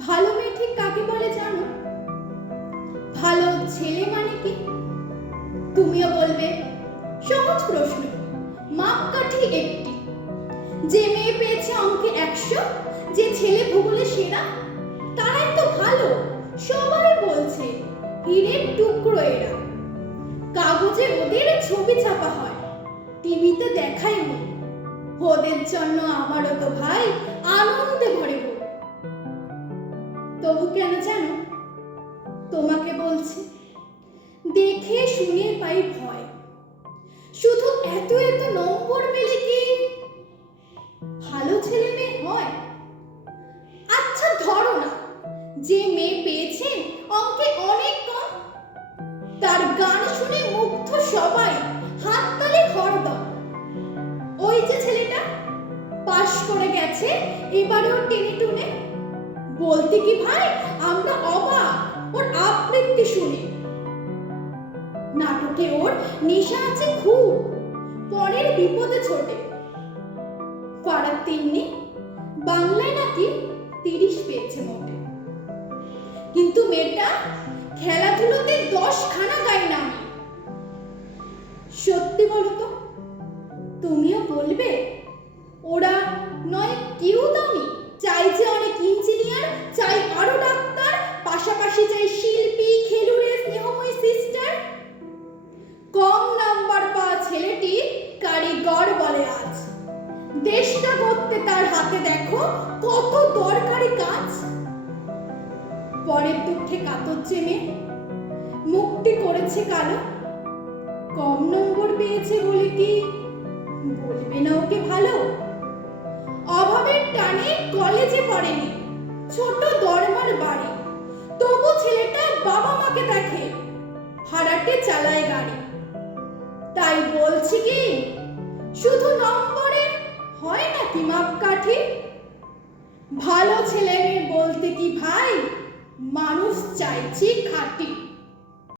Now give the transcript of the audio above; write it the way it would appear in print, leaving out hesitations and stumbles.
ভালো মেয়ে ঠিক কাকে বলে জানো? ভালো ছেলে মানে কি? তুমিও বলবে সহজ প্রশ্ন, মাপকাঠি একটি। যে মেয়ে পেয়েছে অঙ্কে 100, যে ছেলে ভূগোলে সেরা, তারাই তো ভালো। সবাই বলছে হীরের টুকরো এরা। কাগজে ওদের ছবি ছাপা হয়, টিভিতে দেখায় মুখ। ওদের জন্য আমারও তো ভাই আনন্দে ভরে গো। তবু কেন জানো? তোমাকে বলছি, দেখে শুনে পাই ভয়। শুধু এত এত নম্বর পেলে কি ভালো ছেলে মেয়ে হয়? আচ্ছা ধরো না, যে মেয়ে পেয়েছে অঙ্কে অনেক কম, তার গান শুনে মুগ্ধ সবাই, হাততালি হরদম। ওই যে ছেলেটা পাশ করে গেছে, এবারেও টেনে টুনে, বলতে কি ভাই আমরা অবাক ওর আবৃত্তি শুনে। নাটকে ওর নেশা আছে খুব, পরের বিপদে ছোটে। পাড়ার তিন্নি বাংলায় নাকি 30 পেয়েছে মোটে। কিন্তু মেয়েটা খেলাধুলোতে 10 খানা গায় না। সত্যি বলো তো, তুমিও বলবে ওরা নয় কেউ দামি? চাই যে অনেক ইঞ্জিনিয়ার, চাই আরো ডাক্তার, পাশাপাশি চাই শিল্পী, খেলুড়ে, স্নেহময়ী সিস্টার। কম নাম্বার পাওয়া ছেলেটি কারিগর বলে আজ। দেশটা গড়তে তার হাতে দেখো কত দরকারি কাজ। পরের দুঃখে কাতর চেনে মুক্তি করেছে কালো। কম নম্বর পেয়েছে বলে কি বলবে না ওকে ভালো? অভাবের টানে কলেজে পড়েনি, ছোট দরমার বাড়ি, তবু ছেলেটা বাবা মাকে দেখে, ভাড়াটে চালায় গাড়ি। তাই বলছি কি, শুধু নম্বরে হয় নাকি মাপকাঠি? ভালো ছেলে মেয়ে বলতে কি ভাই, মানুষ চাইছি খাঁটি।